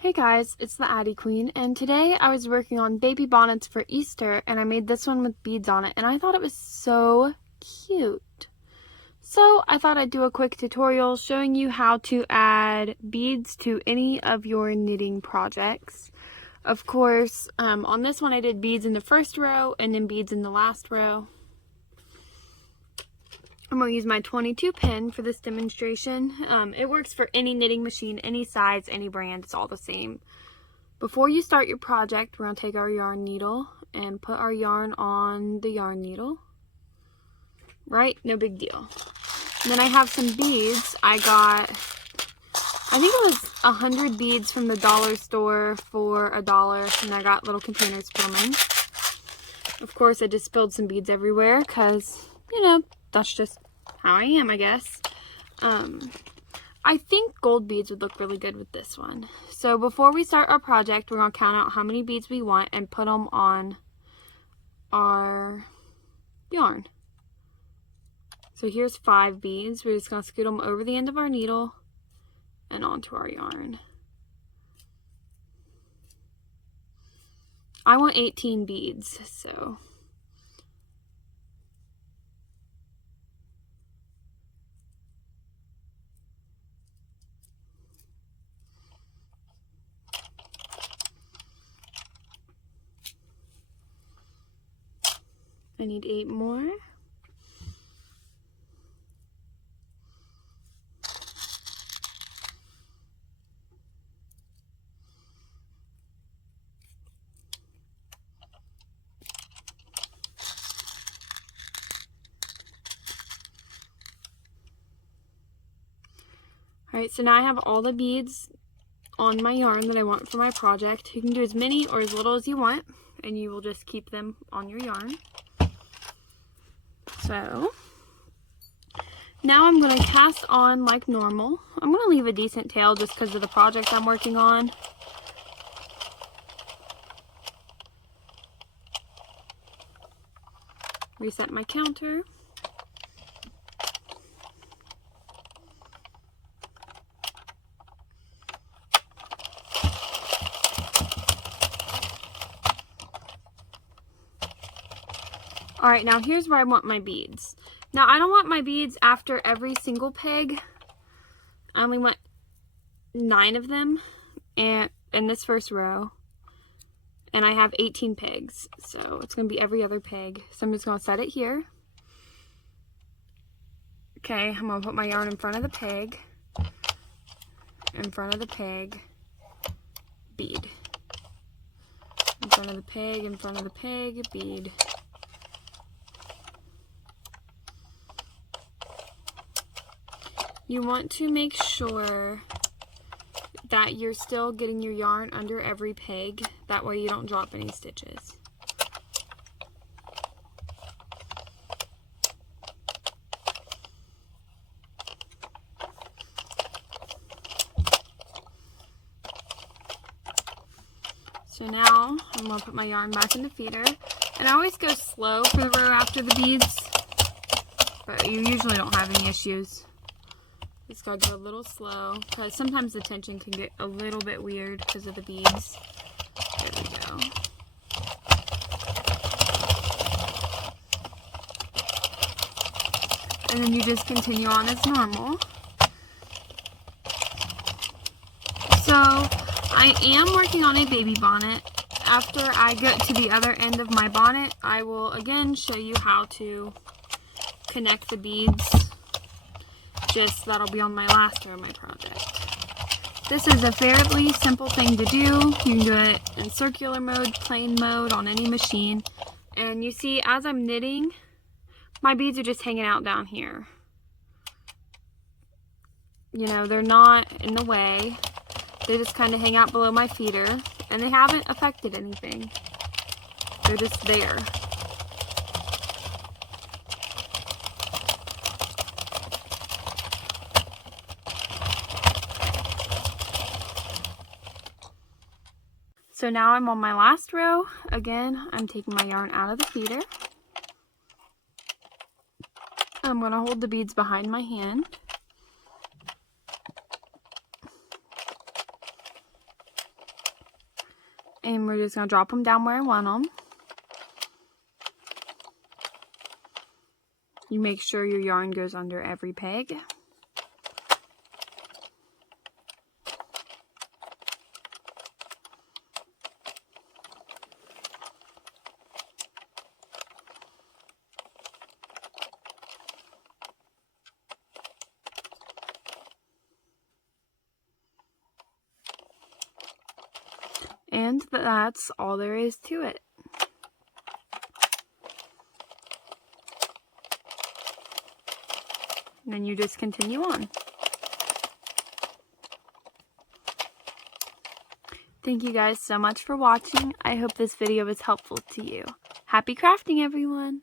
Hey guys, it's the Addi Queen, and today I was working on baby bonnets for Easter, and I made this one with beads on it, and I thought it was so cute. So I thought I'd do a quick tutorial showing you how to add beads to any of your knitting projects. Of course, on this one I did beads in the first row and then beads in the last row. I'm going to use my 22 pin for this demonstration. It works for any knitting machine, any size, any brand, it's all the same. Before you start your project, we're going to take our yarn needle and put our yarn on the yarn needle. Right? No big deal. And then I have some beads. I think it was 100 beads from the dollar store for $1, and I got little containers for them. Of course, I just spilled some beads everywhere because, you know, that's just how I am, I guess. I think gold beads would look really good with this one. So before we start our project, we're going to count out how many beads we want and put them on our yarn. So here's 5 beads. We're just going to scoot them over the end of our needle and onto our yarn. I want 18 beads, so... I need 8 more. Alright, so now I have all the beads on my yarn that I want for my project. You can do as many or as little as you want, and you will just keep them on your yarn. So, now I'm going to cast on like normal. I'm going to leave a decent tail just because of the project I'm working on. Reset my counter. Alright, now here's where I want my beads. Now, I don't want my beads after every single peg. I only want 9 of them in this first row. And I have 18 pegs, so it's going to be every other peg. So I'm just going to set it here. Okay, I'm going to put my yarn in front of the peg. In front of the peg. Bead. In front of the peg, in front of the peg, bead. You want to make sure that you're still getting your yarn under every peg. That way you don't drop any stitches. So now I'm going to put my yarn back in the feeder. And I always go slow for the row after the beads, but you usually don't have any issues. Just gotta go a little slow because sometimes the tension can get a little bit weird because of the beads. There we go. And then you just continue on as normal. So I am working on a baby bonnet. After I get to the other end of my bonnet, I will again show you how to connect the beads. Just that'll be on my last row of my project. This is a fairly simple thing to do. You can do it in circular mode, plain mode, on any machine. And you see, as I'm knitting, my beads are just hanging out down here. You know, they're not in the way. They just kind of hang out below my feeder, and they haven't affected anything. They're just there. So now I'm on my last row. Again, I'm taking my yarn out of the feeder. I'm going to hold the beads behind my hand. And we're just going to drop them down where I want them. You make sure your yarn goes under every peg. And that's all there is to it. And then you just continue on. Thank you guys so much for watching. I hope this video was helpful to you. Happy crafting, everyone!